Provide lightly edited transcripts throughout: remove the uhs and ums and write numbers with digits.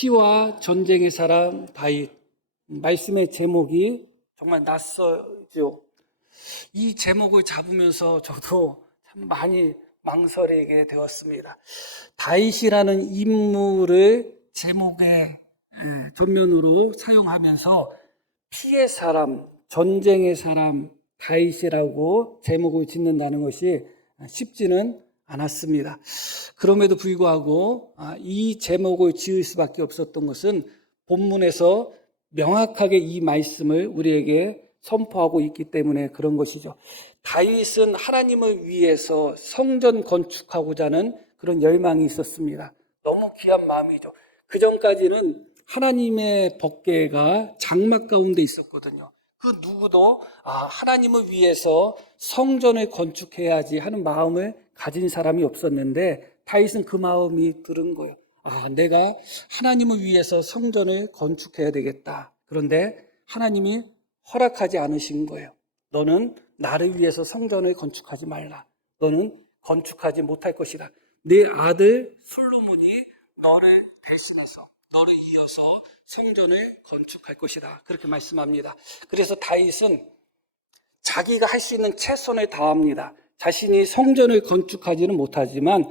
피와 전쟁의 사람 다윗. 말씀의 제목이 정말 낯설죠. 이 제목을 잡으면서 저도 참 많이 망설이게 되었습니다. 다윗이라는 인물을 제목의 전면으로 사용하면서 피의 사람, 전쟁의 사람 다윗이라고 제목을 짓는다는 것이 쉽지는 않았습니다. 그럼에도 불구하고 이 제목을 지을 수밖에 없었던 것은 본문에서 명확하게 이 말씀을 우리에게 선포하고 있기 때문에 그런 것이죠. 다윗은 하나님을 위해서 성전 건축하고자 하는 그런 열망이 있었습니다. 너무 귀한 마음이죠. 그 전까지는 하나님의 법궤가 장막 가운데 있었거든요. 그 누구도 하나님을 위해서 성전을 건축해야지 하는 마음을 가진 사람이 없었는데 다윗은 그 마음이 들은 거예요. 내가 하나님을 위해서 성전을 건축해야 되겠다. 그런데 하나님이 허락하지 않으신 거예요. 너는 나를 위해서 성전을 건축하지 말라. 너는 건축하지 못할 것이다. 네 아들 솔로몬이 너를 대신해서 너를 이어서 성전을 건축할 것이다. 그렇게 말씀합니다. 그래서 다윗은 자기가 할 수 있는 최선을 다합니다. 자신이 성전을 건축하지는 못하지만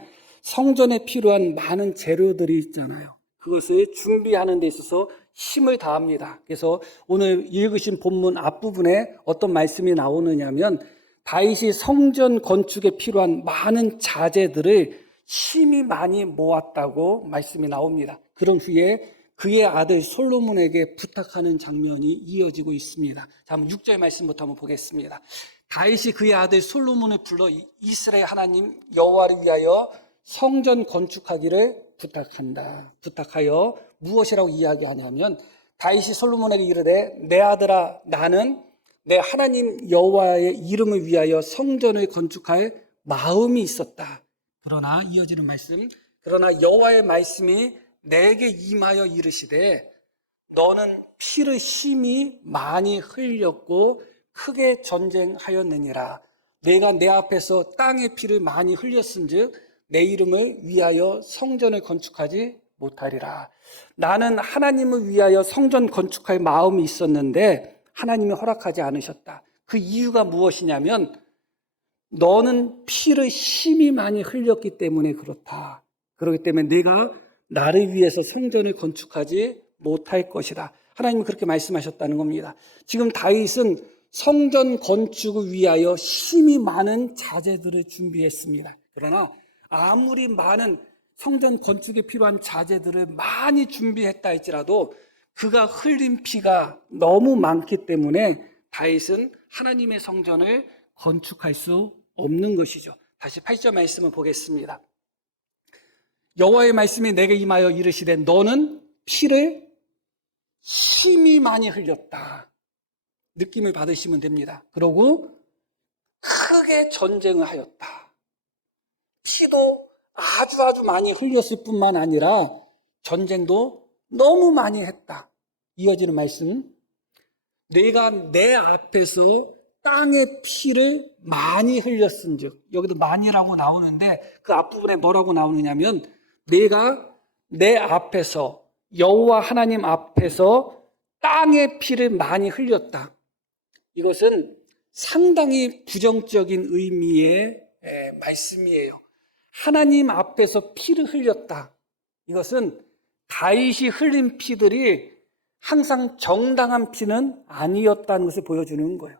성전에 필요한 많은 재료들이 있잖아요. 그것을 준비하는 데 있어서 힘을 다합니다. 그래서 오늘 읽으신 본문 앞부분에 어떤 말씀이 나오느냐면 다윗이 성전 건축에 필요한 많은 자재들을 힘이 많이 모았다고 말씀이 나옵니다. 그런 후에 그의 아들 솔로몬에게 부탁하는 장면이 이어지고 있습니다. 자, 한번 6절 말씀부터 한번 보겠습니다. 다윗이 그의 아들 솔로몬을 불러 이스라엘 하나님 여호와를 위하여 성전 건축하기를 부탁하여 무엇이라고 이야기하냐면 다윗이 솔로몬에게 이르되 내 아들아 나는 내 하나님 여호와의 이름을 위하여 성전을 건축할 마음이 있었다. 그러나 이어지는 말씀 그러나 여호와의 말씀이 내게 임하여 이르시되 너는 피를 심히 많이 흘렸고 크게 전쟁하였느니라. 내가 내 앞에서 땅의 피를 많이 흘렸은즉 내 이름을 위하여 성전을 건축하지 못하리라. 나는 하나님을 위하여 성전 건축할 마음이 있었는데 하나님이 허락하지 않으셨다. 그 이유가 무엇이냐면 너는 피를 심히 많이 흘렸기 때문에 그렇다. 그렇기 때문에 내가 나를 위해서 성전을 건축하지 못할 것이다. 하나님은 그렇게 말씀하셨다는 겁니다. 지금 다윗은 성전 건축을 위하여 힘이 많은 자재들을 준비했습니다. 그러나 아무리 많은 성전 건축에 필요한 자재들을 많이 준비했다 할지라도 그가 흘린 피가 너무 많기 때문에 다윗은 하나님의 성전을 건축할 수 없는 것이죠. 다시 8절 말씀을 보겠습니다. 여호와의 말씀이 내게 임하여 이르시되 너는 피를 심히 많이 흘렸다. 느낌을 받으시면 됩니다. 그러고 크게 전쟁을 하였다. 피도 아주 많이 흘렸을 뿐만 아니라 전쟁도 너무 많이 했다. 이어지는 말씀 내가 내 앞에서 땅의 피를 많이 흘렸은즉 여기도 많이라고 나오는데 그 앞부분에 뭐라고 나오느냐면 내가 내 앞에서 여호와 하나님 앞에서 땅의 피를 많이 흘렸다. 이것은 상당히 부정적인 의미의 말씀이에요. 하나님 앞에서 피를 흘렸다. 이것은 다윗이 흘린 피들이 항상 정당한 피는 아니었다는 것을 보여주는 거예요.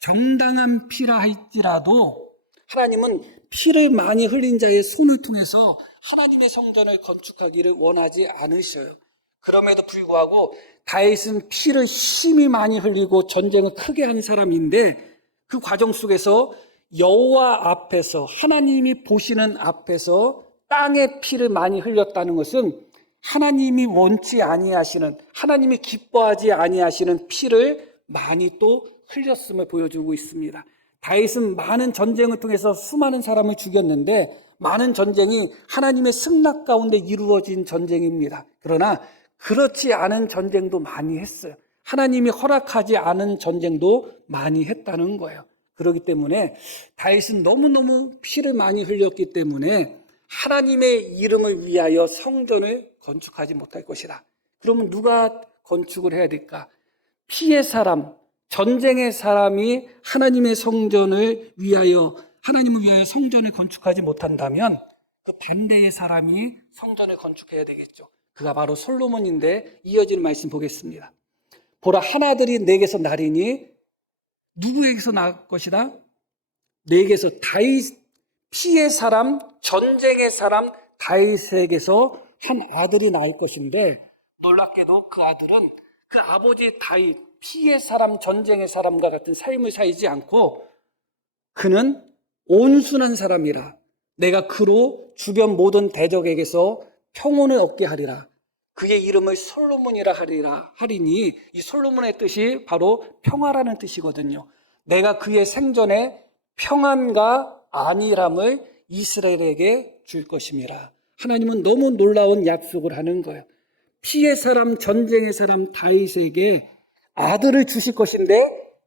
정당한 피라 할지라도 하나님은 피를 많이 흘린 자의 손을 통해서 하나님의 성전을 건축하기를 원하지 않으셔요. 그럼에도 불구하고 다윗은 피를 심히 많이 흘리고 전쟁을 크게 한 사람인데 그 과정 속에서 여호와 앞에서 하나님이 보시는 앞에서 땅의 피를 많이 흘렸다는 것은 하나님이 원치 아니하시는 하나님이 기뻐하지 아니하시는 피를 많이 또 흘렸음을 보여주고 있습니다. 다윗은 많은 전쟁을 통해서 수많은 사람을 죽였는데 많은 전쟁이 하나님의 승낙 가운데 이루어진 전쟁입니다. 그러나 그렇지 않은 전쟁도 많이 했어요. 하나님이 허락하지 않은 전쟁도 많이 했다는 거예요. 그렇기 때문에 다윗은 너무너무 피를 많이 흘렸기 때문에 하나님의 이름을 위하여 성전을 건축하지 못할 것이다. 그러면 누가 건축을 해야 될까? 피의 사람, 전쟁의 사람이 하나님의 성전을 위하여, 하나님을 위하여 성전을 건축하지 못한다면 그 반대의 사람이 성전을 건축해야 되겠죠. 그가 바로 솔로몬인데, 이어지는 말씀 보겠습니다. 보라, 하나들이 내게서 나리니, 누구에게서 날 것이다? 내게서, 다윗, 피의 사람, 전쟁의 사람 다윗에게서 한 아들이 나올 것인데, 놀랍게도 그 아들은 그 아버지 다윗, 피의 사람, 전쟁의 사람과 같은 삶을 살지 않고 그는 온순한 사람이라 내가 그로 주변 모든 대적에게서 평온을 얻게 하리라. 그의 이름을 솔로몬이라 하리니, 이 솔로몬의 뜻이 바로 평화라는 뜻이거든요. 내가 그의 생전에 평안과 안일함을 이스라엘에게 줄 것임이라. 하나님은 너무 놀라운 약속을 하는 거예요. 피의 사람, 전쟁의 사람 다윗에게 아들을 주실 것인데,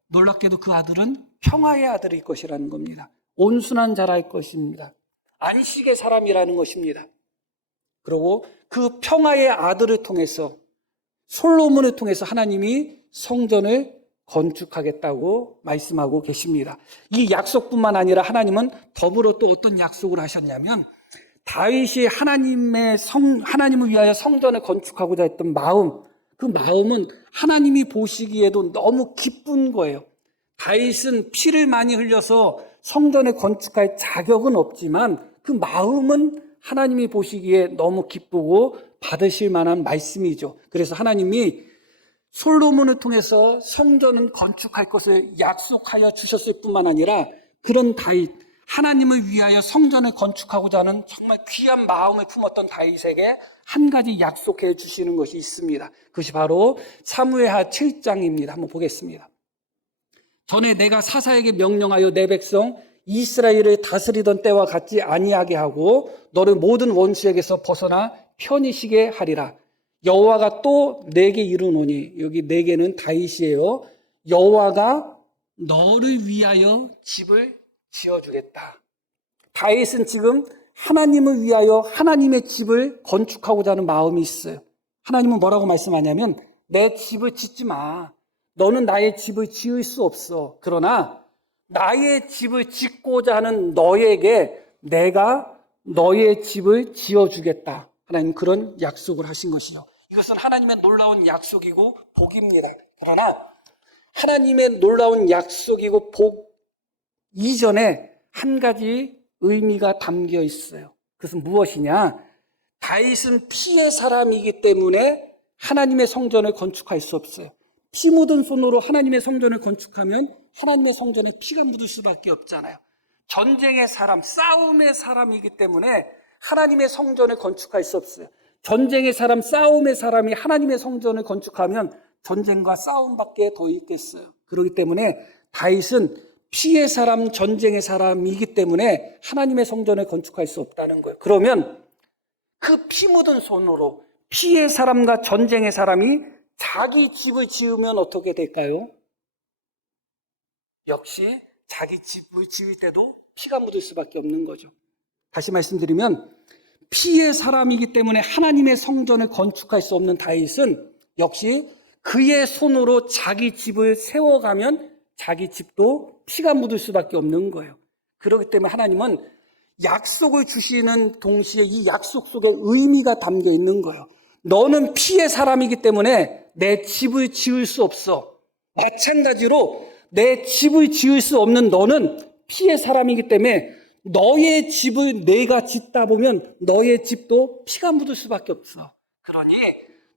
놀랍게도 그 아들은 평화의 아들일 것이라는 겁니다. 온순한 자랄 것입니다. 안식의 사람이라는 것입니다. 그리고 그 평화의 아들을 통해서, 솔로몬을 통해서 하나님이 성전을 건축하겠다고 말씀하고 계십니다. 이 약속뿐만 아니라 하나님은 더불어 또 어떤 약속을 하셨냐면, 다윗이 하나님을 위하여 성전을 건축하고자 했던 마음, 그 마음은 하나님이 보시기에도 너무 기쁜 거예요. 다윗은 피를 많이 흘려서 성전을 건축할 자격은 없지만 그 마음은 하나님이 보시기에 너무 기쁘고 받으실 만한 말씀이죠. 그래서 하나님이 솔로몬을 통해서 성전을 건축할 것을 약속하여 주셨을 뿐만 아니라, 그런 다윗, 하나님을 위하여 성전을 건축하고자 하는 정말 귀한 마음을 품었던 다윗에게 한 가지 약속해 주시는 것이 있습니다. 그것이 바로 사무엘하 7장입니다. 한번 보겠습니다. 전에 내가 사사에게 명령하여 내 백성 이스라엘을 다스리던 때와 같지 아니하게 하고 너를 모든 원수에게서 벗어나 편히 쉬게 하리라. 여호와가 또 내게 이르노니, 여기 내게는 다윗이에요. 여호와가 너를 위하여 집을 지어주겠다. 다윗은 지금 하나님을 위하여 하나님의 집을 건축하고자 하는 마음이 있어요. 하나님은 뭐라고 말씀하냐면, 내 집을 짓지 마. 너는 나의 집을 지을 수 없어. 그러나 나의 집을 짓고자 하는 너에게 내가 너의 집을 지어주겠다. 하나님 그런 약속을 하신 것이죠. 이것은 하나님의 놀라운 약속이고 복입니다. 그러나 하나님의 놀라운 약속이고 복 이전에 한 가지 의미가 담겨 있어요. 그것은 무엇이냐? 다윗은 피의 사람이기 때문에 하나님의 성전을 건축할 수 없어요. 피 묻은 손으로 하나님의 성전을 건축하면 하나님의 성전에 피가 묻을 수밖에 없잖아요. 전쟁의 사람, 싸움의 사람이기 때문에 하나님의 성전을 건축할 수 없어요. 전쟁의 사람, 싸움의 사람이 하나님의 성전을 건축하면 전쟁과 싸움밖에 더 있겠어요. 그렇기 때문에 다윗은 피의 사람, 전쟁의 사람이기 때문에 하나님의 성전을 건축할 수 없다는 거예요. 그러면 그 피 묻은 손으로 피의 사람과 전쟁의 사람이 자기 집을 지으면 어떻게 될까요? 역시 자기 집을 지을 때도 피가 묻을 수밖에 없는 거죠. 다시 말씀드리면, 피의 사람이기 때문에 하나님의 성전을 건축할 수 없는 다윗은 역시 그의 손으로 자기 집을 세워가면 자기 집도 피가 묻을 수밖에 없는 거예요. 그렇기 때문에 하나님은 약속을 주시는 동시에 이 약속 속에 의미가 담겨 있는 거예요. 너는 피의 사람이기 때문에 내 집을 지을 수 없어. 마찬가지로 내 집을 지을 수 없는 너는 피의 사람이기 때문에 너의 집을 내가 짓다 보면 너의 집도 피가 묻을 수밖에 없어. 그러니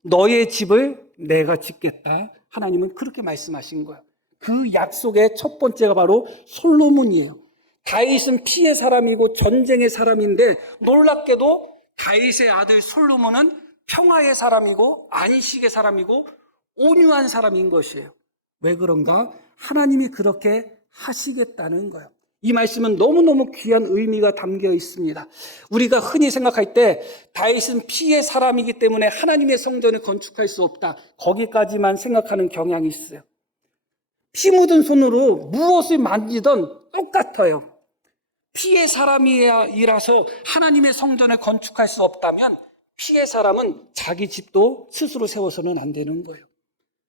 너의 집을 내가 짓겠다. 하나님은 그렇게 말씀하신 거예요. 그 약속의 첫 번째가 바로 솔로몬이에요. 다윗은 피의 사람이고 전쟁의 사람인데, 놀랍게도 다윗의 아들 솔로몬은 평화의 사람이고 안식의 사람이고 온유한 사람인 것이에요. 왜 그런가? 하나님이 그렇게 하시겠다는 거예요. 이 말씀은 너무너무 귀한 의미가 담겨 있습니다. 우리가 흔히 생각할 때 다윗은 피의 사람이기 때문에 하나님의 성전을 건축할 수 없다, 거기까지만 생각하는 경향이 있어요. 피 묻은 손으로 무엇을 만지던 똑같아요. 피의 사람이라서 하나님의 성전을 건축할 수 없다면 피의 사람은 자기 집도 스스로 세워서는 안 되는 거예요.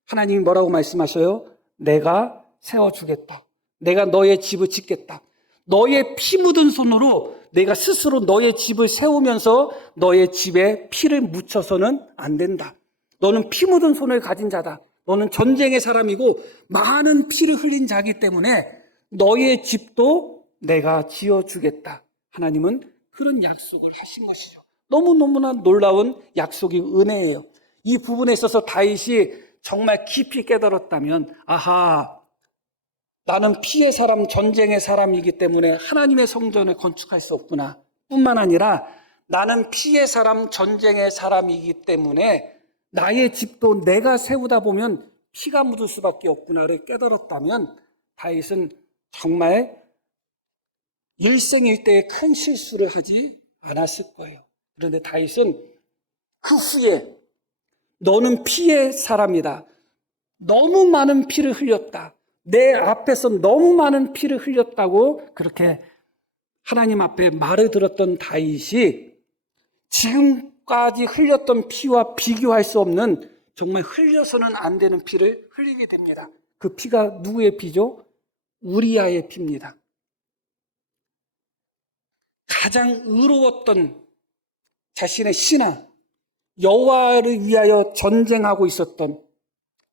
하나님이 뭐라고 말씀하셔요? 내가 세워주겠다. 내가 너의 집을 짓겠다. 너의 피 묻은 손으로 내가 스스로 너의 집을 세우면서 너의 집에 피를 묻혀서는 안 된다. 너는 피 묻은 손을 가진 자다. 너는 전쟁의 사람이고 많은 피를 흘린 자이기 때문에 너의 집도 내가 지어주겠다. 하나님은 그런 약속을 하신 것이죠. 너무너무나 놀라운 약속이 은혜예요. 이 부분에 있어서 다윗이 정말 깊이 깨달았다면, 아하, 나는 피의 사람, 전쟁의 사람이기 때문에 하나님의 성전을 건축할 수 없구나. 뿐만 아니라 나는 피의 사람, 전쟁의 사람이기 때문에 나의 집도 내가 세우다 보면 피가 묻을 수밖에 없구나를 깨달았다면 다윗은 정말 일생일대의 큰 실수를 하지 않았을 거예요. 그런데 다윗은 그 후에 너는 피의 사람이다. 너무 많은 피를 흘렸다. 내 앞에서 너무 많은 피를 흘렸다고 그렇게 하나님 앞에 말을 들었던 다윗이 지금까지 흘렸던 피와 비교할 수 없는 정말 흘려서는 안 되는 피를 흘리게 됩니다. 그 피가 누구의 피죠? 우리아의 피입니다. 가장 의로웠던 자신의 신하, 여호와를 위하여 전쟁하고 있었던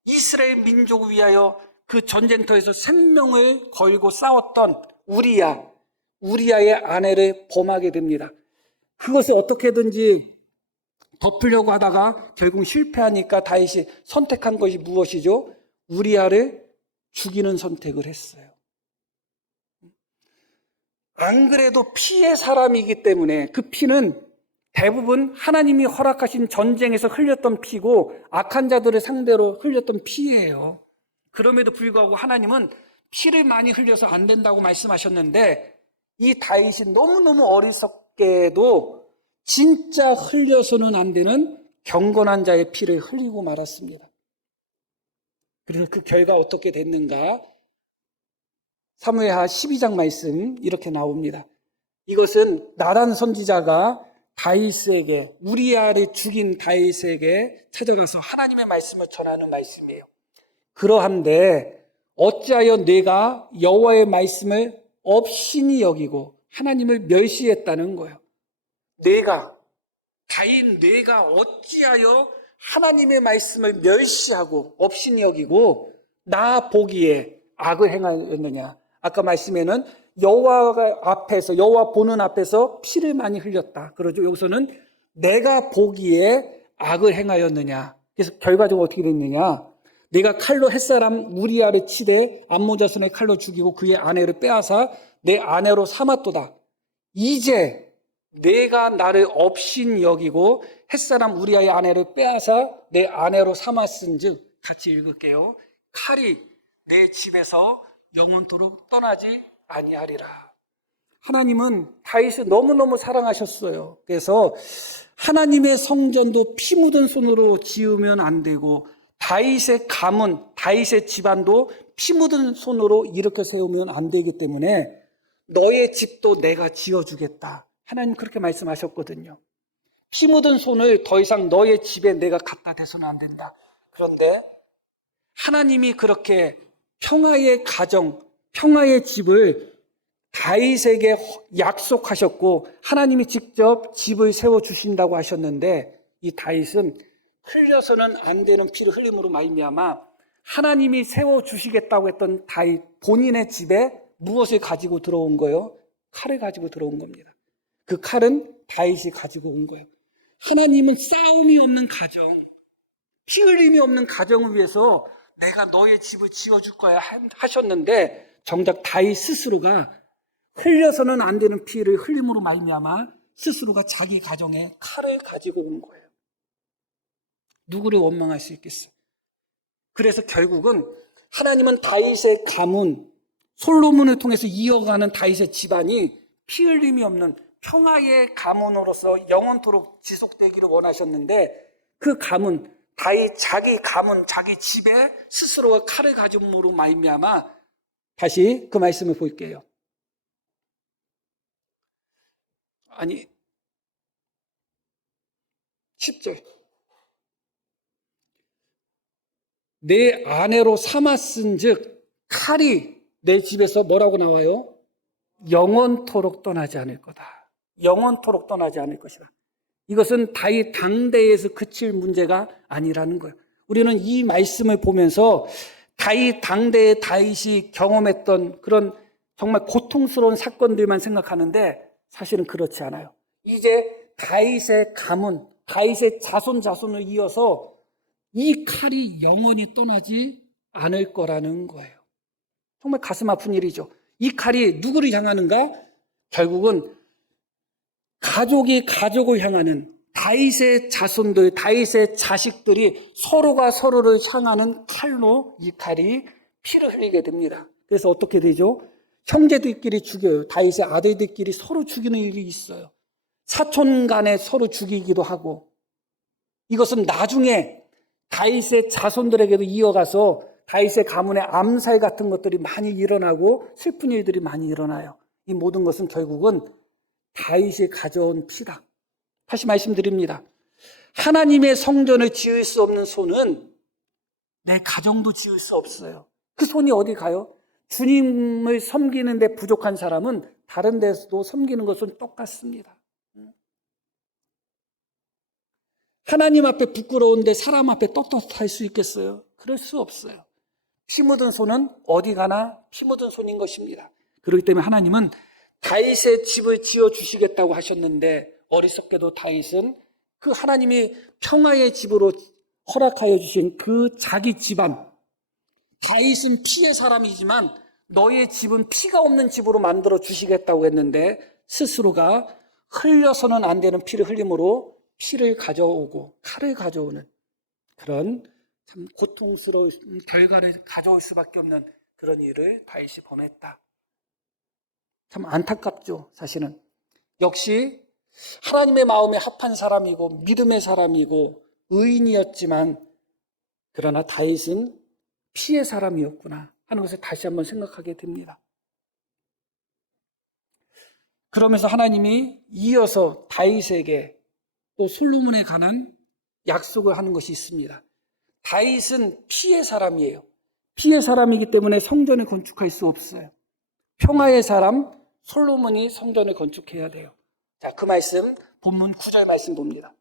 이스라엘 민족을 위하여 그 전쟁터에서 생명을 걸고 싸웠던 우리아의 아내를 범하게 됩니다. 그것을 어떻게든지 덮으려고 하다가 결국 실패하니까 다윗이 선택한 것이 무엇이죠? 우리아를 죽이는 선택을 했어요. 안 그래도 피의 사람이기 때문에 그 피는 대부분 하나님이 허락하신 전쟁에서 흘렸던 피고 악한 자들을 상대로 흘렸던 피예요. 그럼에도 불구하고 하나님은 피를 많이 흘려서 안 된다고 말씀하셨는데 이 다윗이 너무너무 어리석게도 진짜 흘려서는 안 되는 경건한 자의 피를 흘리고 말았습니다. 그래서 그 결과 어떻게 됐는가? 사무엘하 12장 말씀 이렇게 나옵니다. 이것은 나단 선지자가 다윗에게 우리아를 죽인 다윗에게 찾아가서 하나님의 말씀을 전하는 말씀이에요. 그러한데 어찌하여 내가 여호와의 말씀을 업신이 여기고 하나님을 멸시했다는 거예요. 내가 어찌하여 하나님의 말씀을 멸시하고 업신이 여기고 나 보기에 악을 행하였느냐. 아까 말씀에는 여호와 보는 앞에서 피를 많이 흘렸다. 그러죠. 여기서는 내가 보기에 악을 행하였느냐. 그래서 결과적으로 어떻게 됐느냐. 내가 칼로 햇사람 우리아를 치되 암몬 자손의 칼로 죽이고 그의 아내를 빼앗아 내 아내로 삼았도다. 이제 내가 나를 업신 여기고 햇사람 우리아의 아내를 빼앗아 내 아내로 삼았은즉, 같이 읽을게요. 칼이 내 집에서 영원토록 떠나지 아니하리라. 하나님은 다윗을 너무너무 사랑하셨어요. 그래서 하나님의 성전도 피 묻은 손으로 지으면 안 되고 다윗의 가문, 다윗의 집안도 피 묻은 손으로 일으켜 세우면 안 되기 때문에 너의 집도 내가 지어주겠다. 하나님 그렇게 말씀하셨거든요. 피 묻은 손을 더 이상 너의 집에 내가 갖다 대서는 안 된다. 그런데 하나님이 그렇게 평화의 가정, 평화의 집을 다윗에게 약속하셨고 하나님이 직접 집을 세워주신다고 하셨는데 이 다윗은 흘려서는 안 되는 피를 흘림으로 말미암아 하나님이 세워주시겠다고 했던 다윗 본인의 집에 무엇을 가지고 들어온 거예요? 칼을 가지고 들어온 겁니다. 그 칼은 다윗이 가지고 온 거예요. 하나님은 싸움이 없는 가정, 피 흘림이 없는 가정을 위해서 내가 너의 집을 지어줄 거야 하셨는데 정작 다윗 스스로가 흘려서는 안 되는 피를 흘림으로 말미암아 스스로가 자기 가정에 칼을 가지고 온 거예요. 누구를 원망할 수 있겠어? 그래서 결국은 하나님은 다윗의 가문 솔로몬을 통해서 이어가는 다윗의 집안이 피 흘림이 없는 평화의 가문으로서 영원토록 지속되기를 원하셨는데 그 가문, 다윗 자기 가문, 자기 집에 스스로가 칼을 가짐으로 말미암아 다시 그 말씀을 볼게요. 아니 10절. 내 아내로 삼았은즉 칼이 내 집에서 뭐라고 나와요? 영원토록 떠나지 않을 거다. 영원토록 떠나지 않을 것이다. 이것은 다윗 당대에서 그칠 문제가 아니라는 거예요. 우리는 이 말씀을 보면서 다윗 당대의 다윗이 경험했던 그런 정말 고통스러운 사건들만 생각하는데 사실은 그렇지 않아요. 이제 다윗의 가문, 다윗의 자손을 이어서 이 칼이 영원히 떠나지 않을 거라는 거예요. 정말 가슴 아픈 일이죠. 이 칼이 누구를 향하는가? 결국은 가족이 가족을 향하는 다윗의 자손들, 다윗의 자식들이 서로가 서로를 향하는 칼로 이 칼이 피를 흘리게 됩니다. 그래서 어떻게 되죠? 형제들끼리 죽여요. 다윗의 아들들끼리 서로 죽이는 일이 있어요. 사촌 간에 서로 죽이기도 하고, 이것은 나중에 다윗의 자손들에게도 이어가서 다윗의 가문의 암살 같은 것들이 많이 일어나고 슬픈 일들이 많이 일어나요. 이 모든 것은 결국은 다윗이 가져온 피다. 다시 말씀드립니다. 하나님의 성전을 지을 수 없는 손은 내 가정도 지을 수 없어요. 그 손이 어디 가요? 주님을 섬기는 데 부족한 사람은 다른 데서도 섬기는 것은 똑같습니다. 하나님 앞에 부끄러운데 사람 앞에 떳떳할 수 있겠어요? 그럴 수 없어요. 피 묻은 손은 어디 가나 피 묻은 손인 것입니다. 그렇기 때문에 하나님은 다윗의 집을 지어주시겠다고 하셨는데 어리석게도 다윗은 그 하나님이 평화의 집으로 허락하여 주신 그 자기 집안, 다윗은 피의 사람이지만 너의 집은 피가 없는 집으로 만들어 주시겠다고 했는데 스스로가 흘려서는 안 되는 피를 흘림으로 피를 가져오고 칼을 가져오는 그런 참 고통스러운 결과를 가져올 수밖에 없는 그런 일을 다윗이 범했다. 참 안타깝죠, 사실은. 역시 하나님의 마음에 합한 사람이고 믿음의 사람이고 의인이었지만 그러나 다윗은 피의 사람이었구나 하는 것을 다시 한번 생각하게 됩니다. 그러면서 하나님이 이어서 다윗에게 또 솔로몬에 관한 약속을 하는 것이 있습니다. 다윗은 피의 사람이에요. 피의 사람이기 때문에 성전을 건축할 수 없어요. 평화의 사람 솔로몬이 성전을 건축해야 돼요. 자, 그 말씀 본문 9절 말씀 봅니다.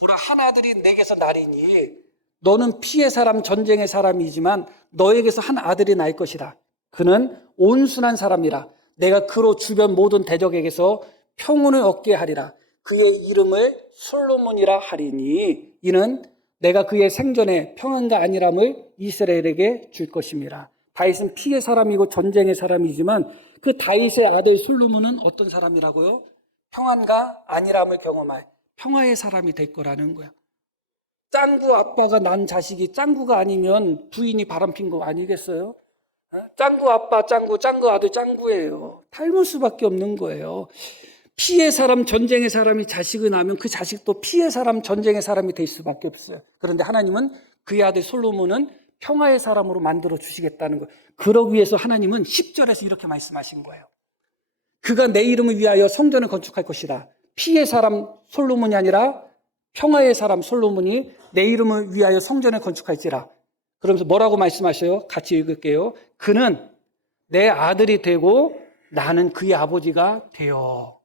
보라, 한 아들이 내게서 나리니 너는 피의 사람 전쟁의 사람이지만 너에게서 한 아들이 날 것이다. 그는 온순한 사람이라 내가 그로 주변 모든 대적에게서 평온을 얻게 하리라. 그의 이름을 솔로몬이라 하리니 이는 내가 그의 생전에 평안과 안일함을 이스라엘에게 줄 것임이라. 다윗은 피의 사람이고 전쟁의 사람이지만 그 다윗의 아들 솔로몬은 어떤 사람이라고요? 평안과 안일함을 경험할 평화의 사람이 될 거라는 거야. 짱구 아빠가 난 자식이 짱구가 아니면 부인이 바람핀 거 아니겠어요? 짱구 아빠 짱구, 짱구 아들 짱구예요. 닮을 수밖에 없는 거예요. 피의 사람, 전쟁의 사람이 자식을 낳으면 그 자식도 피의 사람, 전쟁의 사람이 될 수밖에 없어요. 그런데 하나님은 그의 아들 솔로몬은 평화의 사람으로 만들어 주시겠다는 거예요. 그러기 위해서 하나님은 10절에서 이렇게 말씀하신 거예요. 그가 내 이름을 위하여 성전을 건축할 것이다. 피의 사람 솔로몬이 아니라 평화의 사람 솔로몬이 내 이름을 위하여 성전을 건축할지라. 그러면서 뭐라고 말씀하셔요? 같이 읽을게요. 그는 내 아들이 되고 나는 그의 아버지가 되어.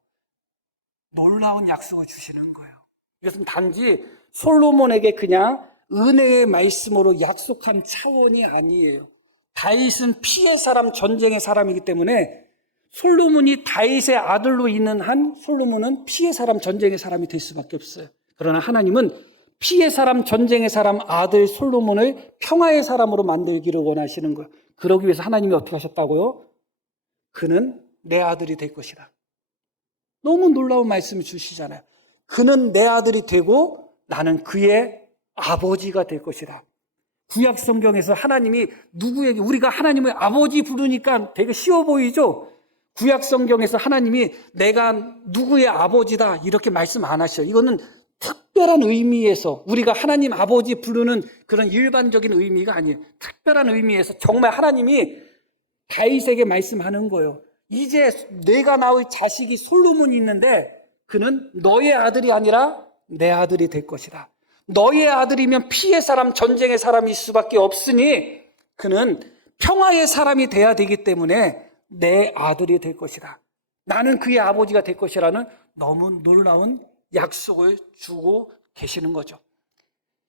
놀라운 약속을 주시는 거예요. 이것은 단지 솔로몬에게 그냥 은혜의 말씀으로 약속한 차원이 아니에요. 다윗은 피의 사람, 전쟁의 사람이기 때문에 솔로몬이 다윗의 아들로 있는 한 솔로몬은 피의 사람, 전쟁의 사람이 될 수밖에 없어요. 그러나 하나님은 피의 사람, 전쟁의 사람 아들 솔로몬을 평화의 사람으로 만들기를 원하시는 거예요. 그러기 위해서 하나님이 어떻게 하셨다고요? 그는 내 아들이 될 것이다. 너무 놀라운 말씀을 주시잖아요. 그는 내 아들이 되고 나는 그의 아버지가 될 것이다. 구약 성경에서 하나님이 누구에게, 우리가 하나님을 아버지 부르니까 되게 쉬워 보이죠? 구약 성경에서 하나님이 내가 누구의 아버지다 이렇게 말씀 안 하셔요. 이거는 특별한 의미에서 우리가 하나님 아버지 부르는 그런 일반적인 의미가 아니에요. 특별한 의미에서 정말 하나님이 다윗에게 말씀하는 거예요. 이제 내가 낳을 자식이 솔로몬이 있는데 그는 너의 아들이 아니라 내 아들이 될 것이다. 너의 아들이면 피의 사람, 전쟁의 사람일 수밖에 없으니 그는 평화의 사람이 돼야 되기 때문에 내 아들이 될 것이다. 나는 그의 아버지가 될 것이라는 너무 놀라운 약속을 주고 계시는 거죠.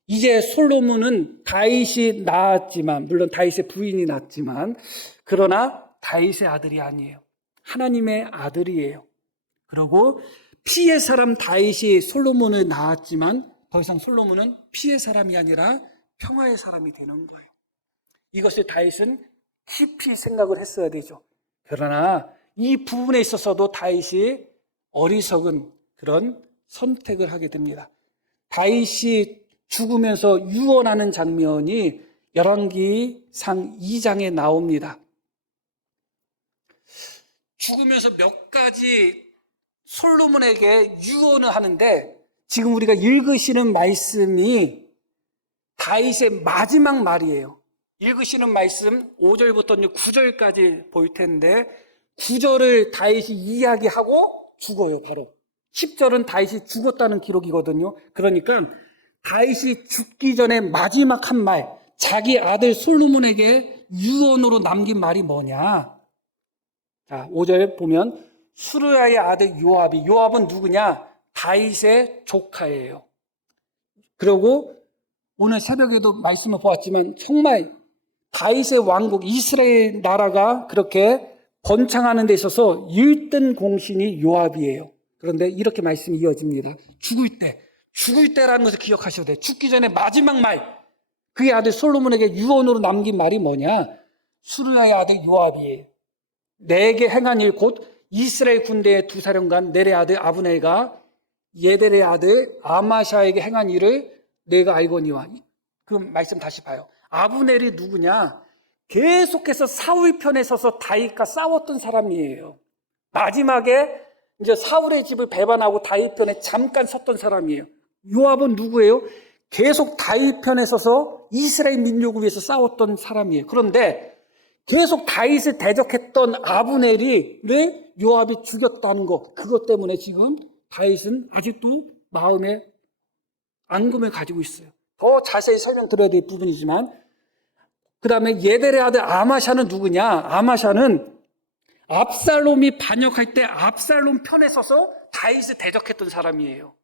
이제 솔로몬은 다윗이 낳았지만, 물론 다윗의 부인이 낳았지만, 그러나 다윗의 아들이 아니에요. 하나님의 아들이에요. 그리고 피의 사람 다윗이 솔로몬을 낳았지만 더 이상 솔로몬은 피의 사람이 아니라 평화의 사람이 되는 거예요. 이것을 다윗은 깊이 생각을 했어야 되죠. 그러나 이 부분에 있어서도 다윗이 어리석은 그런 선택을 하게 됩니다. 다윗이 죽으면서 유언하는 장면이 열왕기상 2장에 나옵니다. 죽으면서 몇 가지 솔로몬에게 유언을 하는데 지금 우리가 읽으시는 말씀이 다윗의 마지막 말이에요. 읽으시는 말씀 5절부터 9절까지 볼 텐데 9절을 다윗이 이야기하고 죽어요. 바로 10절은 다윗이 죽었다는 기록이거든요. 그러니까 다윗이 죽기 전에 마지막 한 말, 자기 아들 솔로몬에게 유언으로 남긴 말이 뭐냐? 자, 5절 보면 수르야의 아들 요압이, 요압은 누구냐? 다윗의 조카예요. 그리고 오늘 새벽에도 말씀을 보았지만 정말 다윗의 왕국 이스라엘 나라가 그렇게 번창하는 데 있어서 1등 공신이 요압이에요. 그런데 이렇게 말씀이 이어집니다. 죽을 때라는 것을 기억하셔야 돼요. 죽기 전에 마지막 말, 그의 아들 솔로몬에게 유언으로 남긴 말이 뭐냐? 수르야의 아들 요압이에요. 내게 행한 일 곧 이스라엘 군대의 두 사령관 넬의 아들 아브넬과 예델의 아들 아마샤에게 행한 일을 내가 알거니와. 그 말씀 다시 봐요. 아브넬이 누구냐? 계속해서 사울 편에 서서 다윗과 싸웠던 사람이에요. 마지막에 이제 사울의 집을 배반하고 다윗 편에 잠깐 섰던 사람이에요. 요압은 누구예요? 계속 다윗 편에 서서 이스라엘 민족을 위해서 싸웠던 사람이에요. 그런데 계속 다윗을 대적했던 아브넬이 왜 요압이 죽였다는 것, 그것 때문에 지금 다윗은 아직도 마음에 앙금을 가지고 있어요. 더 자세히 설명드려야 될 부분이지만, 그 다음에 예델의 아들 아마샤는 누구냐? 아마샤는 압살롬이 반역할 때 압살롬 편에 서서 다윗을 대적했던 사람이에요.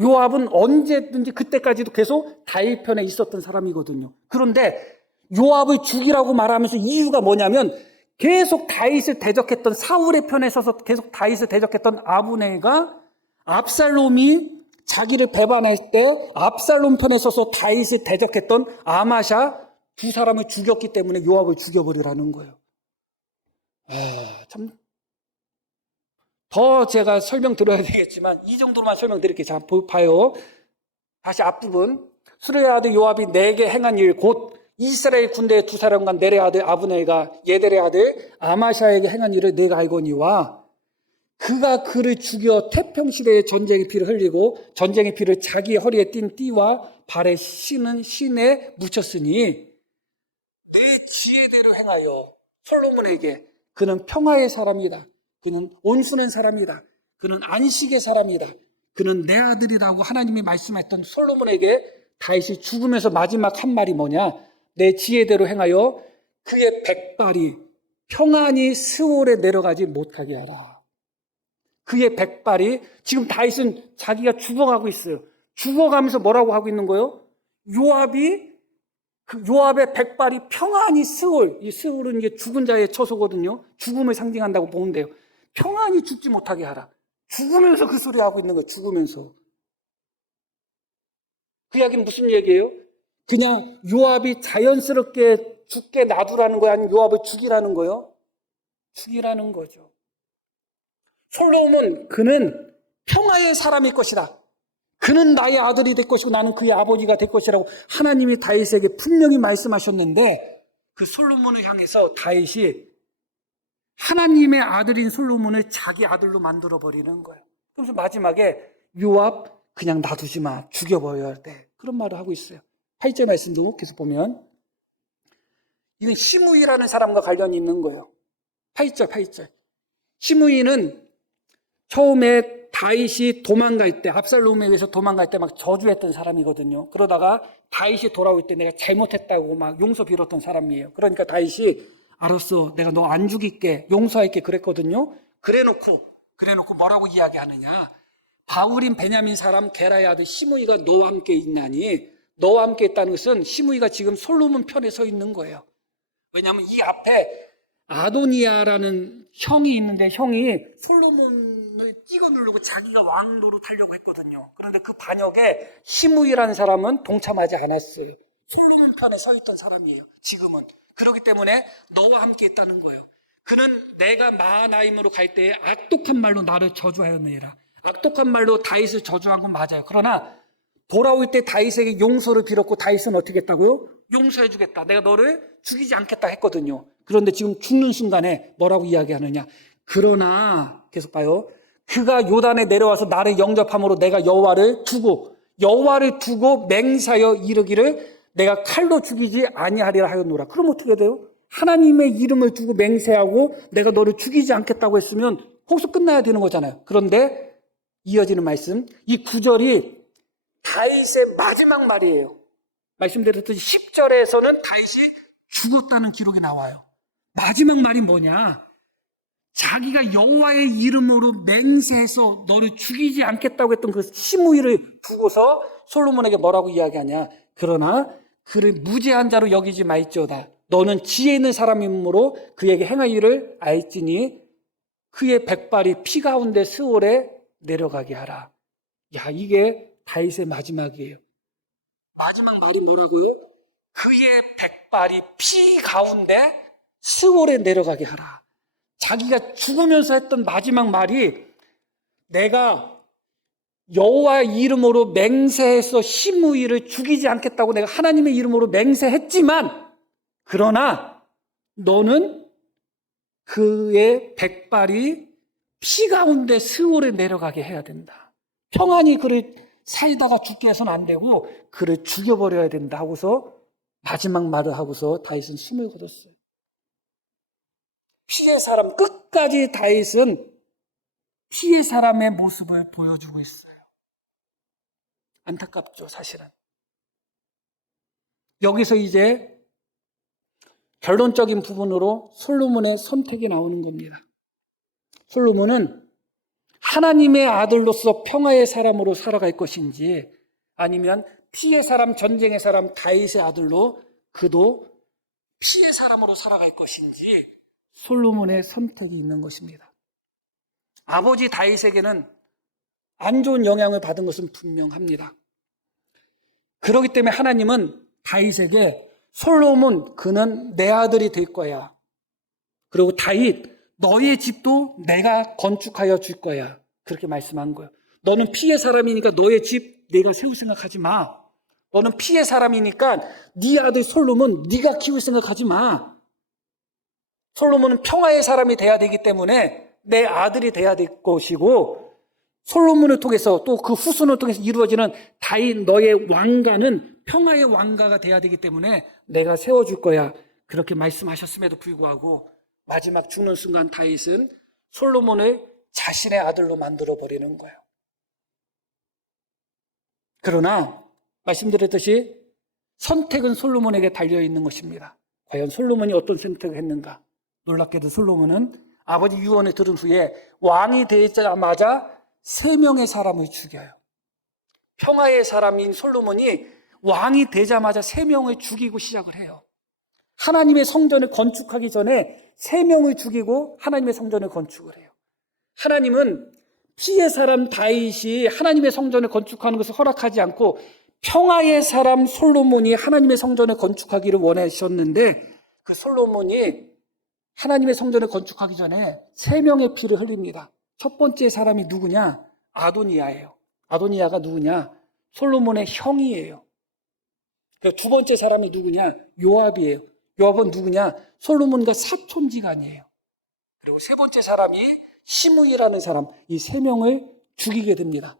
요압은 언제든지 그때까지도 계속 다윗 편에 있었던 사람이거든요. 그런데 요압을 죽이라고 말하면서 이유가 뭐냐면 계속 다윗을 대적했던 사울의 편에 서서 계속 다윗을 대적했던 아브넬과 압살롬이 자기를 배반할 때 압살롬 편에 서서 다윗을 대적했던 아마샤 두 사람을 죽였기 때문에 요압을 죽여버리라는 거예요. 참, 더 제가 설명드려야 되겠지만 이 정도로만 설명드릴게요. 자, 봐요. 다시 앞부분. 수르야 아들 요압이 내게 행한 일 곧 이스라엘 군대의 두 사령관 넬의 아들 아브넬과 예델의 아들 아마샤에게 행한 일을 내가 알거니와 그가 그를 죽여 태평시대의 전쟁의 피를 흘리고 전쟁의 피를 자기 허리에 띤 띠와 발에 신은 신에 묻혔으니 내 지혜대로 행하여 솔로몬에게 그는 평화의 사람이다. 그는 온순한 사람이다. 그는 안식의 사람이다. 그는 내 아들이라고 하나님이 말씀했던 솔로몬에게 다윗이 죽으면서 마지막 한 말이 뭐냐? 내 지혜대로 행하여 그의 백발이 평안히 스올에 내려가지 못하게 하라. 그의 백발이, 지금 다윗은 자기가 죽어가고 있어요. 죽어가면서 뭐라고 하고 있는 거예요? 요압의 백발이 평안히 스올, 이 스올은 이게 죽은 자의 처소거든요. 죽음을 상징한다고 보면 돼요. 평안히 죽지 못하게 하라. 죽으면서 그 소리 하고 있는 거예요. 죽으면서. 그 이야기는 무슨 얘기예요? 그냥 요압이 자연스럽게 죽게 놔두라는 거야? 아니면 요압을 죽이라는 거예요? 죽이라는 거죠. 솔로몬, 그는 평화의 사람일 것이다. 그는 나의 아들이 될 것이고 나는 그의 아버지가 될 것이라고 하나님이 다윗에게 분명히 말씀하셨는데 그 솔로몬을 향해서 다윗이 하나님의 아들인 솔로몬을 자기 아들로 만들어버리는 거예요. 그래서 마지막에 요압 그냥 놔두지 마. 죽여버려야 돼. 그런 말을 하고 있어요. 8절 말씀도 계속 보면 이는 시므이라는 사람과 관련이 있는 거예요. 8절. 시므이는 처음에 다윗이 도망갈 때, 압살롬에 의해서 도망갈 때 막 저주했던 사람이거든요. 그러다가 다윗이 돌아올 때 내가 잘못했다고 막 용서 빌었던 사람이에요. 그러니까 다윗이 알았어, 내가 너 안 죽일게, 용서할게 그랬거든요. 그래놓고 뭐라고 이야기하느냐? 바울인 베냐민 사람 게라의 아들 시므이가 너와 함께 있나니, 너와 함께 있다는 것은 시므이가 지금 솔로몬 편에 서 있는 거예요. 왜냐하면 이 앞에 아도니아라는 형이 있는데, 형이 솔로몬을 찍어 누르고 자기가 왕 노릇하려고 했거든요. 그런데 그 반역에 시므이라는 사람은 동참하지 않았어요. 솔로몬 편에 서 있던 사람이에요, 지금은. 그렇기 때문에 너와 함께 있다는 거예요. 그는 내가 마하나임으로 갈 때에 악독한 말로 나를 저주하였느니라. 악독한 말로 다윗을 저주한 건 맞아요. 그러나 돌아올 때 다윗에게 용서를 빌었고, 다윗은 어떻게 했다고요? 용서해 주겠다, 내가 너를 죽이지 않겠다 했거든요. 그런데 지금 죽는 순간에 뭐라고 이야기하느냐? 그러나 계속 봐요. 그가 요단에 내려와서 나를 영접함으로 내가 여호와를 두고 맹세하여 이르기를 내가 칼로 죽이지 아니하리라 하였노라. 그럼 어떻게 돼요? 하나님의 이름을 두고 맹세하고 내가 너를 죽이지 않겠다고 했으면 거기서 끝나야 되는 거잖아요. 그런데 이어지는 말씀, 이 9절이 다윗의 마지막 말이에요. 말씀드렸듯이 10절에서는 다윗이 죽었다는 기록이 나와요. 마지막 말이 뭐냐? 자기가 여호와의 이름으로 맹세해서 너를 죽이지 않겠다고 했던 그 시므이를 두고서 솔로몬에게 뭐라고 이야기하냐? 그러나 그를 무죄한 자로 여기지 말지어다. 너는 지혜 있는 사람이므로 그에게 행할 일을 알지니 그의 백발이 피 가운데 스올에 내려가게 하라. 야, 이게 다윗의 마지막이에요. 마지막 말이 뭐라고요? 그의 백발이 피 가운데 스올에 내려가게 하라. 자기가 죽으면서 했던 마지막 말이, 내가 여호와의 이름으로 맹세해서 시므이를 죽이지 않겠다고 내가 하나님의 이름으로 맹세했지만, 그러나 너는 그의 백발이 피 가운데 스올에 내려가게 해야 된다. 평안히 그를 살다가 죽게 해서는 안 되고 그를 죽여버려야 된다 하고서 마지막 말을 하고서 다윗은 숨을 거뒀어요. 피해 사람, 끝까지 다윗은 피해 사람의 모습을 보여주고 있어요. 안타깝죠, 사실은. 여기서 이제 결론적인 부분으로 솔로몬의 선택이 나오는 겁니다. 솔로몬은 하나님의 아들로서 평화의 사람으로 살아갈 것인지, 아니면 피해 사람, 전쟁의 사람 다윗의 아들로 그도 피해 사람으로 살아갈 것인지, 솔로몬의 선택이 있는 것입니다. 아버지 다윗에게는 안 좋은 영향을 받은 것은 분명합니다. 그렇기 때문에 하나님은 다윗에게, 솔로몬 그는 내 아들이 될 거야. 그리고 다윗 너의 집도 내가 건축하여 줄 거야. 그렇게 말씀한 거예요. 너는 피해 사람이니까 너의 집 내가 세울 생각하지 마. 너는 피해 사람이니까 네 아들 솔로몬 네가 키울 생각하지 마. 솔로몬은 평화의 사람이 돼야 되기 때문에 내 아들이 돼야 될 것이고, 솔로몬을 통해서 또 그 후손을 통해서 이루어지는 다윗 너의 왕가는 평화의 왕가가 돼야 되기 때문에 내가 세워줄 거야. 그렇게 말씀하셨음에도 불구하고 마지막 죽는 순간 다윗은 솔로몬을 자신의 아들로 만들어버리는 거예요. 그러나 말씀드렸듯이 선택은 솔로몬에게 달려있는 것입니다. 과연 솔로몬이 어떤 선택을 했는가? 놀랍게도 솔로몬은 아버지 유언을 들은 후에 왕이 되자마자 3명의 사람을 죽여요. 평화의 사람인 솔로몬이 왕이 되자마자 3명을 죽이고 시작을 해요. 하나님의 성전을 건축하기 전에 3명을 죽이고 하나님의 성전을 건축을 해요. 하나님은 피해 사람 다윗이 하나님의 성전을 건축하는 것을 허락하지 않고 평화의 사람 솔로몬이 하나님의 성전을 건축하기를 원하셨는데, 그 솔로몬이 하나님의 성전을 건축하기 전에 3명의 피를 흘립니다. 첫 번째 사람이 누구냐? 아도니아예요. 아도니아가 누구냐? 솔로몬의 형이에요. 두 번째 사람이 누구냐? 요압이에요. 요압은 누구냐? 솔로몬과 사촌지간이에요. 그리고 세 번째 사람이 시므이라는 사람, 이 3명을 죽이게 됩니다.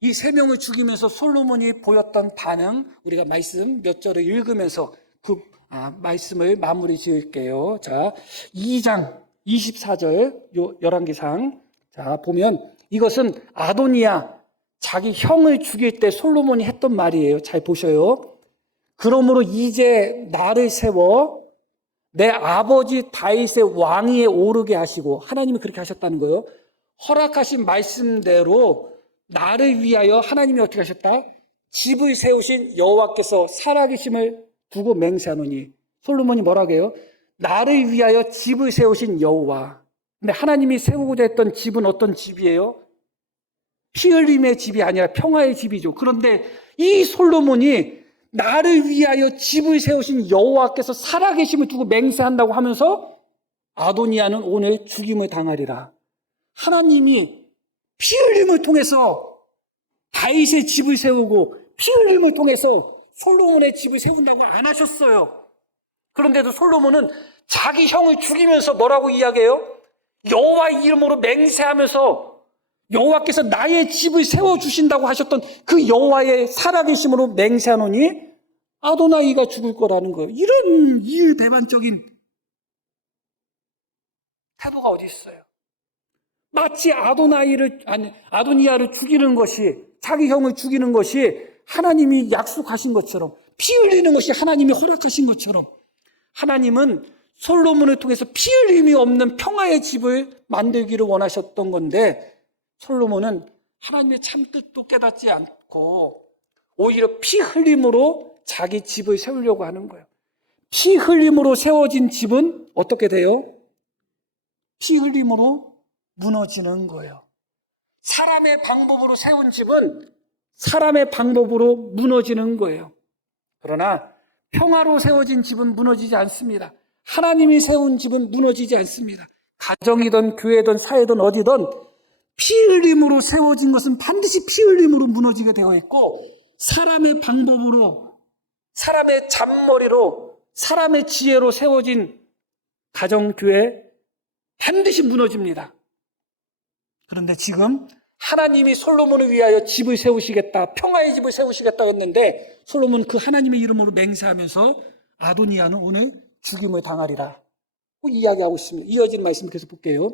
이 3명을 죽이면서 솔로몬이 보였던 반응, 우리가 말씀 몇 절을 읽으면서 그 말씀을 마무리 지을게요. 자, 2장 24절 요 열왕기상. 자, 보면 이것은 아도니아 자기 형을 죽일 때 솔로몬이 했던 말이에요. 잘 보셔요. 그러므로 이제 나를 세워 내 아버지 다윗의 왕위에 오르게 하시고, 하나님이 그렇게 하셨다는 거예요. 허락하신 말씀대로 나를 위하여 하나님이 어떻게 하셨다? 집을 세우신 여호와께서 살아계심을 두고 맹세하노니. 솔로몬이 뭐라고 해요? 나를 위하여 집을 세우신 여호와. 근데 하나님이 세우고자 했던 집은 어떤 집이에요? 피 흘림의 집이 아니라 평화의 집이죠. 그런데 이 솔로몬이 나를 위하여 집을 세우신 여호와께서 살아계심을 두고 맹세한다고 하면서 아도니아는 오늘 죽임을 당하리라. 하나님이 피 흘림을 통해서 다윗의 집을 세우고 피 흘림을 통해서 솔로몬의 집을 세운다고 안 하셨어요. 그런데도 솔로몬은 자기 형을 죽이면서 뭐라고 이야기해요? 여호와 이름으로 맹세하면서 여호와께서 나의 집을 세워주신다고 하셨던 그 여호와의 살아계심으로 맹세하노니 아도나이가 죽을 거라는 거예요. 이런 이율배반적인 태도가 어디 있어요? 마치 아도니아를 죽이는 것이, 자기 형을 죽이는 것이 하나님이 약속하신 것처럼, 피 흘리는 것이 하나님이 허락하신 것처럼, 하나님은 솔로몬을 통해서 피 흘림이 없는 평화의 집을 만들기를 원하셨던 건데, 솔로몬은 하나님의 참 뜻도 깨닫지 않고 오히려 피 흘림으로 자기 집을 세우려고 하는 거예요. 피 흘림으로 세워진 집은 어떻게 돼요? 피 흘림으로 무너지는 거예요. 사람의 방법으로 세운 집은 사람의 방법으로 무너지는 거예요. 그러나 평화로 세워진 집은 무너지지 않습니다. 하나님이 세운 집은 무너지지 않습니다. 가정이든 교회든 사회든 어디든 피 흘림으로 세워진 것은 반드시 피 흘림으로 무너지게 되어 있고, 사람의 방법으로, 사람의 잔머리로, 사람의 지혜로 세워진 가정, 교회 반드시 무너집니다. 그런데 지금 하나님이 솔로몬을 위하여 집을 세우시겠다, 평화의 집을 세우시겠다고 했는데 솔로몬은 그 하나님의 이름으로 맹세하면서 아도니아는 오늘 죽임을 당하리라 이야기하고 있습니다. 이어지는 말씀 계속 볼게요.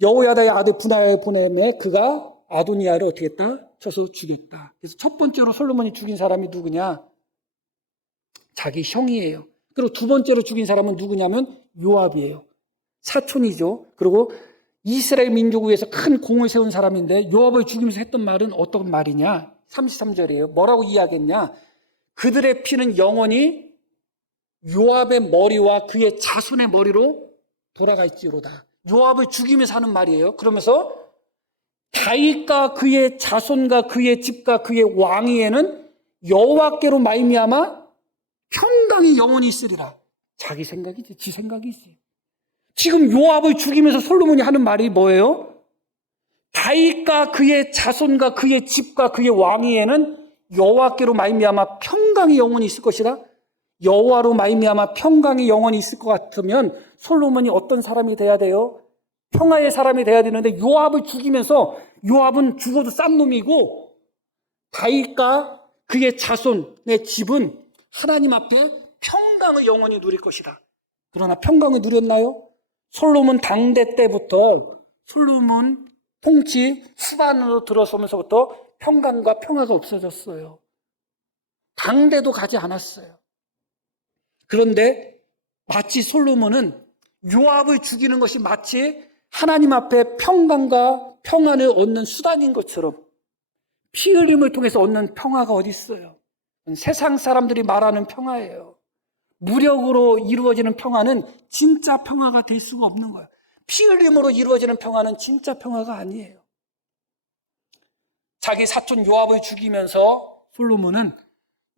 여호야다의 아들 분하야를 보내매 그가 아도니아를 어떻게 했다? 쳐서 죽였다. 그래서 첫 번째로 솔로몬이 죽인 사람이 누구냐? 자기 형이에요. 그리고 두 번째로 죽인 사람은 누구냐면 요압이에요. 사촌이죠. 그리고 이스라엘 민족을 위해서 큰 공을 세운 사람인데 요압을 죽이면서 했던 말은 어떤 말이냐? 33절이에요. 뭐라고 이야기했냐? 그들의 피는 영원히 요압의 머리와 그의 자손의 머리로 돌아가 있지로다. 요압을 죽이면서 하는 말이에요. 그러면서 다윗과 그의 자손과 그의 집과 그의 왕위에는 여호와께로 말미암아 평강이 영원히 있으리라. 자기 생각이지, 지 생각이지. 지금 요압을 죽이면서 솔로몬이 하는 말이 뭐예요? 다윗과 그의 자손과 그의 집과 그의 왕위에는 여호와께로 말미암아 평강이 영원히 있을 것이라. 여호와로 말미암아 평강이 영원히 있을 것 같으면 솔로몬이 어떤 사람이 돼야 돼요? 평화의 사람이 돼야 되는데 요압을 죽이면서, 요압은 죽어도 싼 놈이고 다윗과 그의 자손의 집은 하나님 앞에 평강을 영원히 누릴 것이다. 그러나 평강을 누렸나요? 솔로몬 당대 때부터, 솔로몬 통치 수반으로 들어서면서부터 평강과 평화가 없어졌어요. 당대도 가지 않았어요. 그런데 마치 솔로몬은 요압을 죽이는 것이 마치 하나님 앞에 평강과 평안을 얻는 수단인 것처럼, 피 흘림을 통해서 얻는 평화가 어디 있어요? 세상 사람들이 말하는 평화예요. 무력으로 이루어지는 평화는 진짜 평화가 될 수가 없는 거예요. 피 흘림으로 이루어지는 평화는 진짜 평화가 아니에요. 자기 사촌 요압을 죽이면서 솔로몬은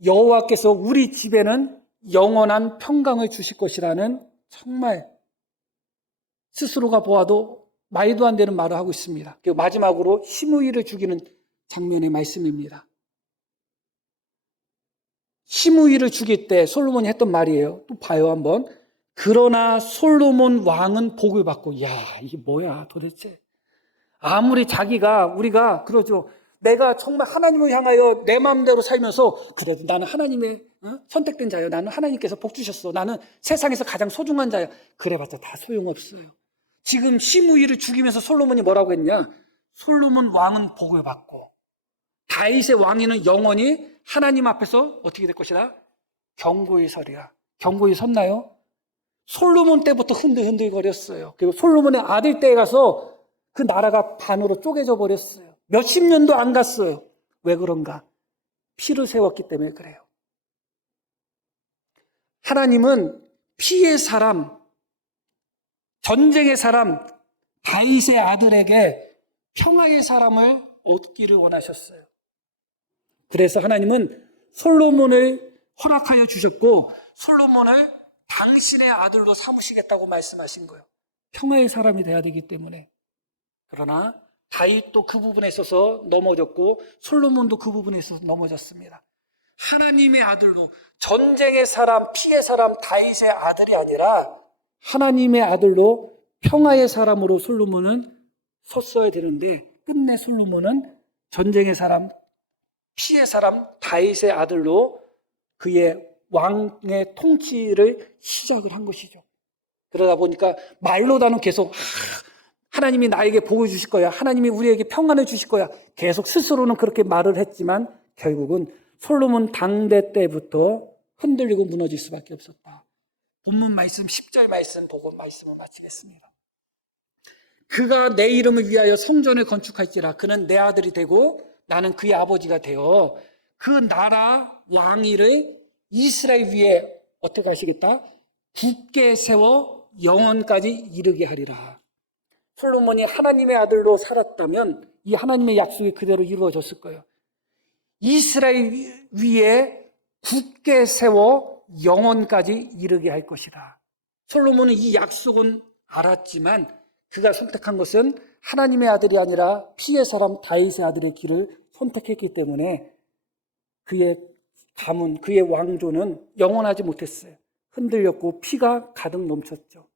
여호와께서 우리 집에는 영원한 평강을 주실 것이라는 정말 스스로가 보아도 말도 안 되는 말을 하고 있습니다. 그리고 마지막으로 시므이를 죽이는 장면의 말씀입니다. 시므이를 죽일 때 솔로몬이 했던 말이에요. 또 봐요 한번. 그러나 솔로몬 왕은 복을 받고, 야 이게 뭐야 도대체. 아무리 우리가 그러죠. 내가 정말 하나님을 향하여 내 마음대로 살면서 그래도 나는 하나님의 선택된 자예요. 나는 하나님께서 복 주셨어. 나는 세상에서 가장 소중한 자야. 그래봤자 다 소용없어요. 지금 시므이를 죽이면서 솔로몬이 뭐라고 했냐? 솔로몬 왕은 복을 받고 다윗의 왕위는 영원히 하나님 앞에서 어떻게 될 것이다? 경고히 서리라. 경고히 섰나요? 솔로몬 때부터 흔들흔들거렸어요. 그리고 솔로몬의 아들 때에 가서 그 나라가 반으로 쪼개져 버렸어요. 몇십 년도 안 갔어요. 왜 그런가? 피를 세웠기 때문에 그래요. 하나님은 피의 사람, 전쟁의 사람, 다윗의 아들에게 평화의 사람을 얻기를 원하셨어요. 그래서 하나님은 솔로몬을 허락하여 주셨고 솔로몬을 당신의 아들로 삼으시겠다고 말씀하신 거예요. 평화의 사람이 돼야 되기 때문에. 그러나 다윗도 그 부분에 있어서 넘어졌고 솔로몬도 그 부분에 있어서 넘어졌습니다. 하나님의 아들로 전쟁의 사람, 피의 사람, 다윗의 아들이 아니라 하나님의 아들로 평화의 사람으로 솔로몬은 섰어야 되는데 끝내 솔로몬은 전쟁의 사람, 피의 사람, 다윗의 아들로 그의 왕의 통치를 시작을 한 것이죠. 그러다 보니까 말로다는 계속 하나님이 나에게 복을 주실 거야. 하나님이 우리에게 평안을 주실 거야. 계속 스스로는 그렇게 말을 했지만 결국은 솔로몬 당대 때부터 흔들리고 무너질 수밖에 없었다. 본문 말씀 10절 말씀 보고 말씀을 마치겠습니다. 그가 내 이름을 위하여 성전을 건축할지라. 그는 내 아들이 되고 나는 그의 아버지가 되어 그 나라 왕위를 이스라엘 위에 어떻게 하시겠다? 굳게 세워 영원까지 이르게 하리라. 솔로몬이 하나님의 아들로 살았다면 이 하나님의 약속이 그대로 이루어졌을 거예요. 이스라엘 위에 굳게 세워 영원까지 이르게 할 것이다. 솔로몬은 이 약속은 알았지만 그가 선택한 것은 하나님의 아들이 아니라 피의 사람 다윗의 아들의 길을 선택했기 때문에 그의 가문, 그의 왕조는 영원하지 못했어요. 흔들렸고 피가 가득 넘쳤죠.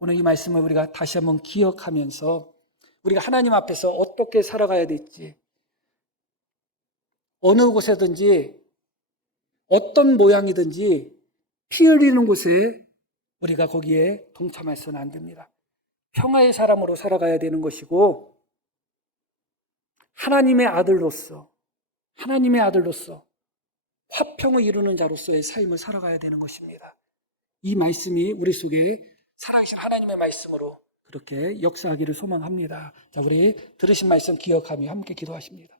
오늘 이 말씀을 우리가 다시 한번 기억하면서 우리가 하나님 앞에서 어떻게 살아가야 될지, 어느 곳에든지 어떤 모양이든지 피 흘리는 곳에 우리가 거기에 동참해서는 안 됩니다. 평화의 사람으로 살아가야 되는 것이고 하나님의 아들로서 화평을 이루는 자로서의 삶을 살아가야 되는 것입니다. 이 말씀이 우리 속에 살아계신 하나님의 말씀으로 그렇게 역사하기를 소망합니다. 자, 우리 들으신 말씀 기억하며 함께 기도하십니다.